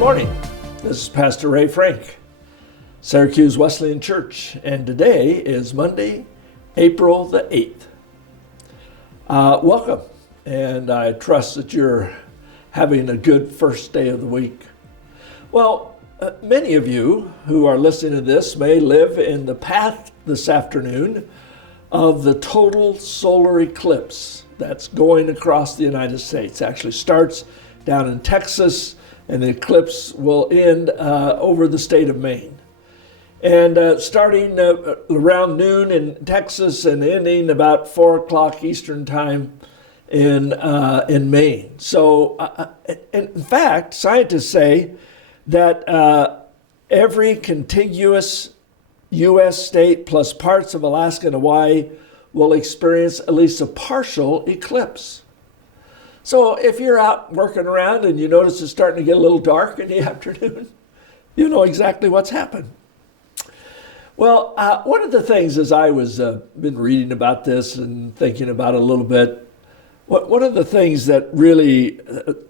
morning. This is Pastor Ray Frank, Syracuse Wesleyan Church, and today is Monday, April the 8th. Welcome, and I trust that you're having a good first day of the week. Well, many of you who are listening to this may live in the path this afternoon of the total solar eclipse that's going across the United States. It actually starts down in Texas, and the eclipse will end over the state of Maine. And starting around noon in Texas and ending about 4 o'clock Eastern time in Maine. So, in fact, scientists say that every contiguous U.S. state plus parts of Alaska and Hawaii will experience at least a partial eclipse. So if you're out working around and you notice it's starting to get a little dark in the afternoon, you know exactly what's happened. Well, one of the things as I was been reading about this and thinking about it a little bit, one of the things that really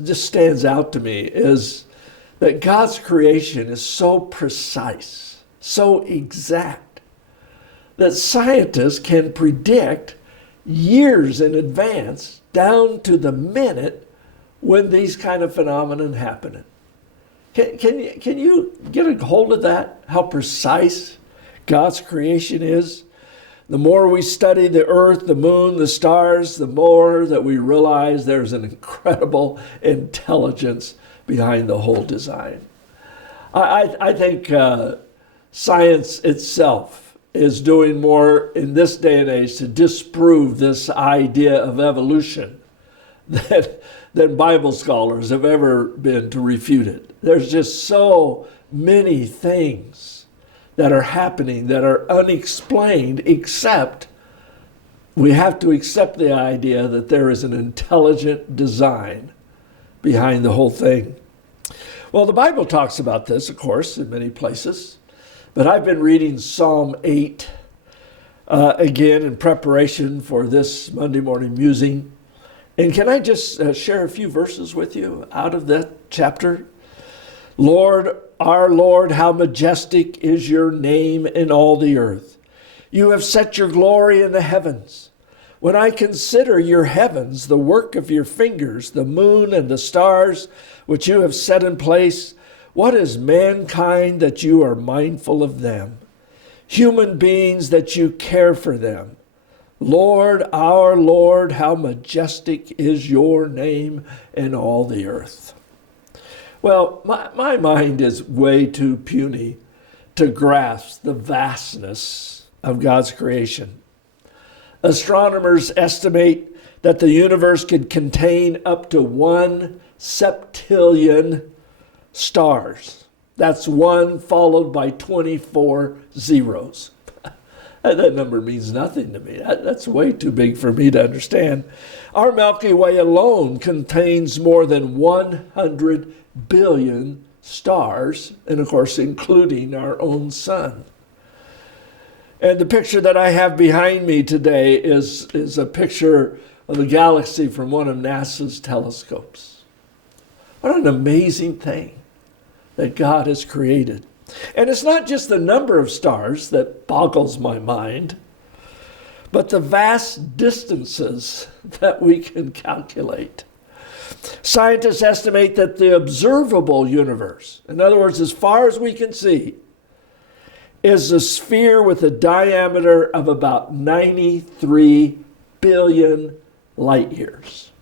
just stands out to me is that God's creation is so precise, so exact, that scientists can predict years in advance down to the minute when these kind of phenomena happen. Can you get a hold of that, how precise God's creation is? The more we study the earth, the moon, the stars, the more that we realize there's an incredible intelligence behind the whole design. I think science itself is doing more in this day and age to disprove this idea of evolution than Bible scholars have ever been to refute it. There's just so many things that are happening that are unexplained, except we have to accept the idea that there is an intelligent design behind the whole thing. Well, the Bible talks about this, of course, in many places. But I've been reading Psalm 8 again in preparation for this Monday morning musing. And can I just share a few verses with you out of that chapter? Lord, our Lord, how majestic is your name in all the earth. You have set your glory in the heavens. When I consider your heavens, the work of your fingers, the moon and the stars, which you have set in place, what is mankind that you are mindful of them? Human beings that you care for them. Lord, our Lord, how majestic is your name in all the earth. Well, my mind is way too puny to grasp the vastness of God's creation. Astronomers estimate that the universe could contain up to 1 septillion stars. That's 1 followed by 24 zeros. That number means nothing to me. That's way too big for me to understand. Our Milky Way alone contains more than 100 billion stars, and of course, including our own sun. And the picture that I have behind me today is a picture of the galaxy from one of NASA's telescopes. What an amazing thing that God has created. And it's not just the number of stars that boggles my mind, but the vast distances that we can calculate. Scientists estimate that the observable universe, in other words, as far as we can see, is a sphere with a diameter of about 93 billion light years.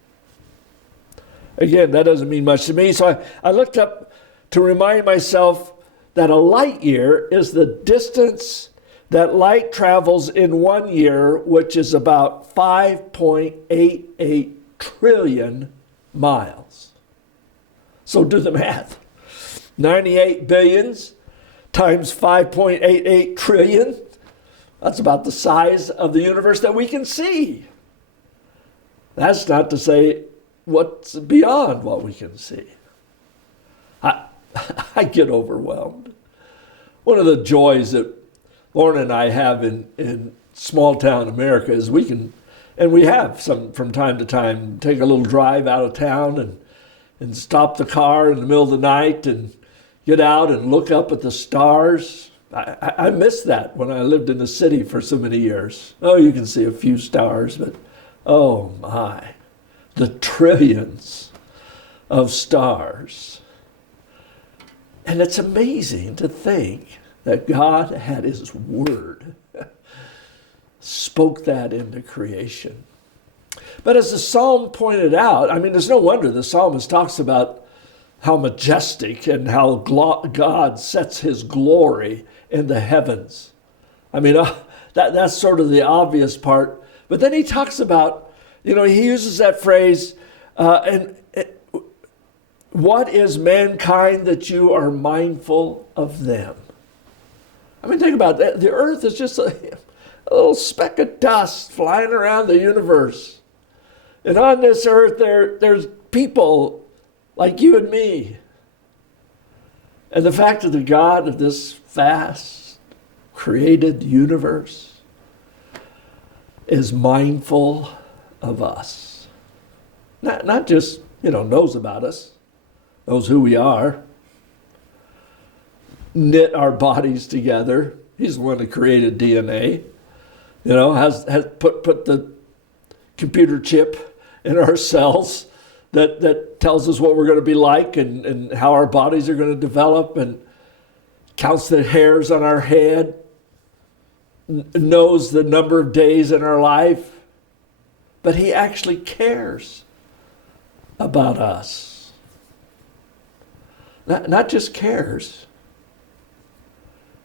Again, that doesn't mean much to me, so I looked up to remind myself that a light year is the distance that light travels in 1 year, which is about 5.88 trillion miles. So do the math. 98 billions times 5.88 trillion, that's about the size of the universe that we can see. That's not to say what's beyond what we can see. I get overwhelmed. One of the joys that Lauren and I have in small town America is we can, and we have some from time to time, take a little drive out of town and stop the car in the middle of the night and get out and look up at the stars. I miss that when I lived in the city for so many years. Oh, you can see a few stars, but oh my, the trillions of stars. And it's amazing to think that God had his word, spoke that into creation. But as the psalm pointed out, I mean, there's no wonder the psalmist talks about how majestic and how God sets his glory in the heavens. I mean, that's sort of the obvious part. But then he talks about, he uses that phrase, what is mankind that you are mindful of them? I mean, think about that. The earth is just a little speck of dust flying around the universe. And on this earth, there's people like you and me. And the fact that the God of this vast, created universe is mindful of us. Not just, knows about us, knows who we are, knit our bodies together. He's the one that created DNA. Has put the computer chip in our cells that tells us what we're going to be like and how our bodies are going to develop, and counts the hairs on our head, knows the number of days in our life. But he actually cares about us. Not just cares,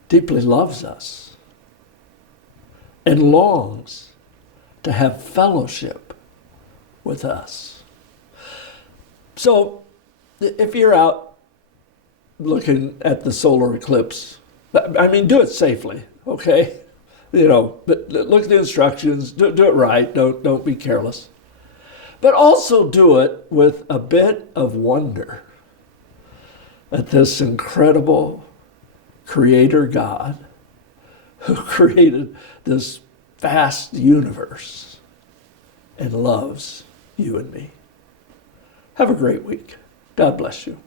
deeply loves us and longs to have fellowship with us. So if you're out looking at the solar eclipse, I mean, do it safely, okay? But look at the instructions, do it right, don't be careless. But also do it with a bit of wonder at this incredible Creator God who created this vast universe and loves you and me. Have a great week. God bless you.